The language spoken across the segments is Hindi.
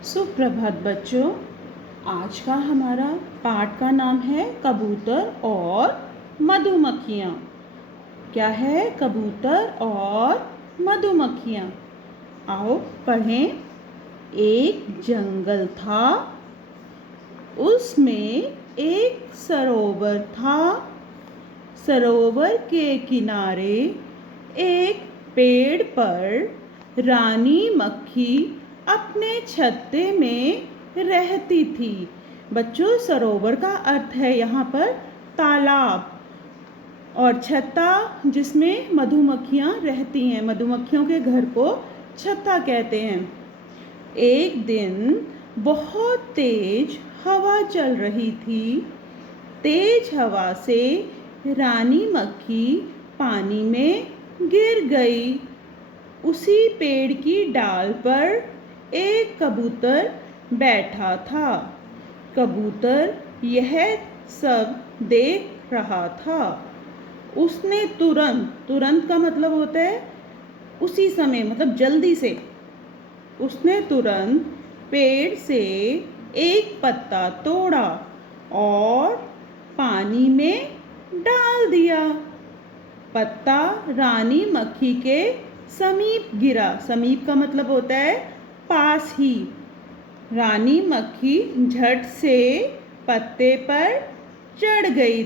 सुप्रभात बच्चों। आज का हमारा पाठ का नाम है कबूतर और मधुमक्खियाँ। क्या है? कबूतर और मधुमक्खियाँ। आओ पढ़ें। एक जंगल था, उसमें एक सरोवर था। सरोवर के किनारे एक पेड़ पर रानी मक्खी अपने छत्ते में रहती थी। बच्चों, सरोवर का अर्थ है यहाँ पर तालाब, और छत्ता जिसमें मधुमक्खियाँ रहती हैं। मधुमक्खियों के घर को छत्ता कहते हैं। एक दिन बहुत तेज हवा चल रही थी। तेज हवा से रानी मक्खी पानी में गिर गई। उसी पेड़ की डाल पर एक कबूतर बैठा था। कबूतर यह सब देख रहा था। उसने तुरंत का मतलब होता है उसी समय, मतलब जल्दी से। उसने तुरंत पेड़ से एक पत्ता तोड़ा और पानी में डाल दिया। पत्ता रानी मक्खी के समीप गिरा। समीप का मतलब होता है पास ही। रानी मक्खी झट से पत्ते पर चढ़ गई।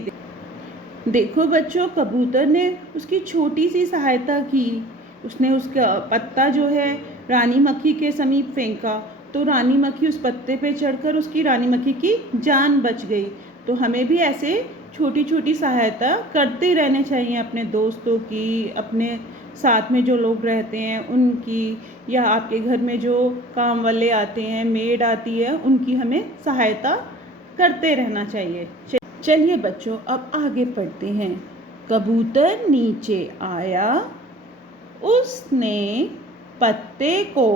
देखो बच्चों, कबूतर ने उसकी छोटी सी सहायता की। उसने उसका पत्ता जो है रानी मक्खी के समीप फेंका, तो रानी मक्खी उस पत्ते पे चढ़कर उसकी रानी मक्खी की जान बच गई। तो हमें भी ऐसे छोटी छोटी सहायता करते रहने चाहिए, अपने दोस्तों की, अपने साथ में जो लोग रहते हैं उनकी, या आपके घर में जो काम वाले आते हैं, मेड आती है, उनकी हमें सहायता करते रहना चाहिए। चलिए बच्चों, अब आगे पढ़ते हैं। कबूतर नीचे आया। उसने पत्ते को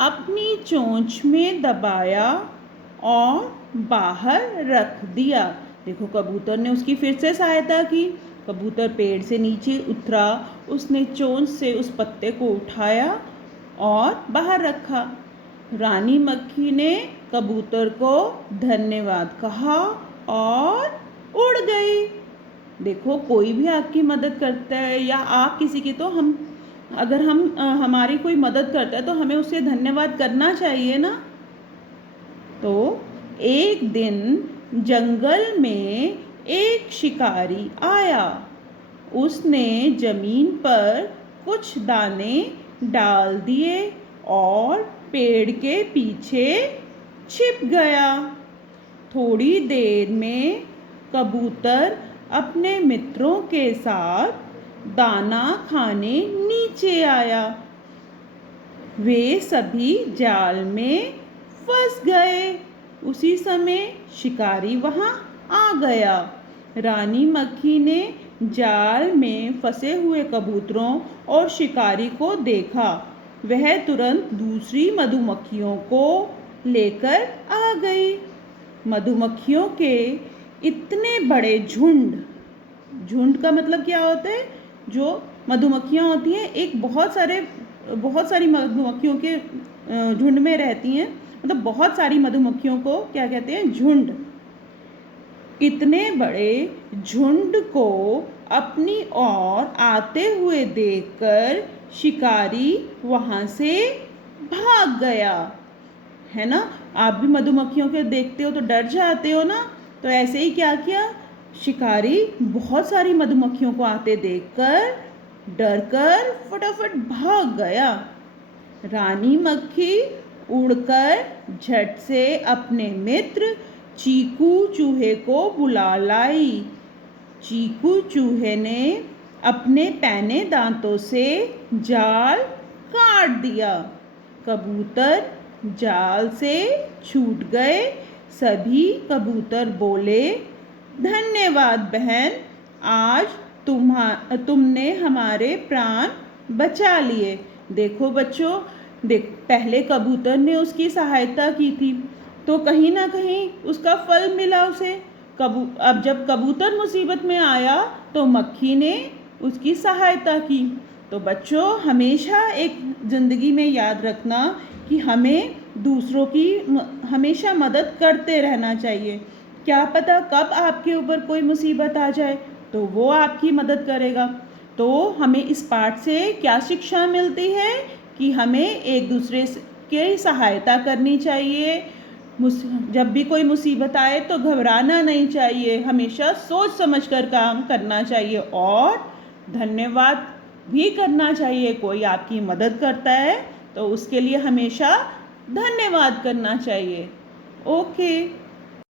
अपनी चोंच में दबाया और बाहर रख दिया। देखो, कबूतर ने उसकी फिर से सहायता की। कबूतर पेड़ से नीचे उतरा। उसने चोंच से उस पत्ते को उठाया और बाहर रखा। रानी मक्खी ने कबूतर को धन्यवाद कहा और उड़ गई। देखो, कोई भी आपकी मदद करता है या आप किसी की, तो अगर हमारी कोई मदद करता है तो हमें उससे धन्यवाद करना चाहिए ना। तो एक दिन जंगल में एक शिकारी आया। उसने जमीन पर कुछ दाने डाल दिए और पेड़ के पीछे छिप गया। थोड़ी देर में कबूतर अपने मित्रों के साथ दाना खाने नीचे आया। वे सभी जाल में फंस गए। उसी समय शिकारी वहां आ गया। रानी मक्खी ने जाल में फंसे हुए कबूतरों और शिकारी को देखा। वह तुरंत दूसरी मधुमक्खियों को लेकर आ गई। मधुमक्खियों के इतने बड़े झुंड का मतलब क्या होता है? जो मधुमक्खियाँ होती हैं, एक बहुत सारी मधुमक्खियों के झुंड में रहती हैं, मतलब बहुत सारी मधुमक्खियों को क्या कहते हैं? झुंड। इतने बड़े झुंड को अपनी ओर आते हुए देखकर शिकारी वहां से भाग गया। है ना? आप भी मधुमक्खियों के देखते हो तो डर जाते हो ना। तो ऐसे ही क्या किया, शिकारी बहुत सारी मधुमक्खियों को आते देखकर डरकर फटाफट भाग गया। रानी मक्खी उड़कर झट से अपने मित्र चीकू चूहे को बुला लाई। चीकू चूहे ने अपने पैने दांतों से जाल काट दिया। कबूतर जाल से छूट गए। सभी कबूतर बोले, धन्यवाद बहन, आज तुमने हमारे प्राण बचा लिए। देखो बच्चों, पहले कबूतर ने उसकी सहायता की थी, तो कहीं ना कहीं उसका फल मिला उसे। अब जब कबूतर मुसीबत में आया तो मक्खी ने उसकी सहायता की। तो बच्चों, हमेशा एक ज़िंदगी में याद रखना कि हमें दूसरों की हमेशा मदद करते रहना चाहिए। क्या पता कब आपके ऊपर कोई मुसीबत आ जाए तो वो आपकी मदद करेगा। तो हमें इस पाठ से क्या शिक्षा मिलती है कि हमें एक दूसरे की सहायता करनी चाहिए। जब भी कोई मुसीबत आए तो घबराना नहीं चाहिए, हमेशा सोच समझकर काम करना चाहिए और धन्यवाद भी करना चाहिए। कोई आपकी मदद करता है तो उसके लिए हमेशा धन्यवाद करना चाहिए। ओके।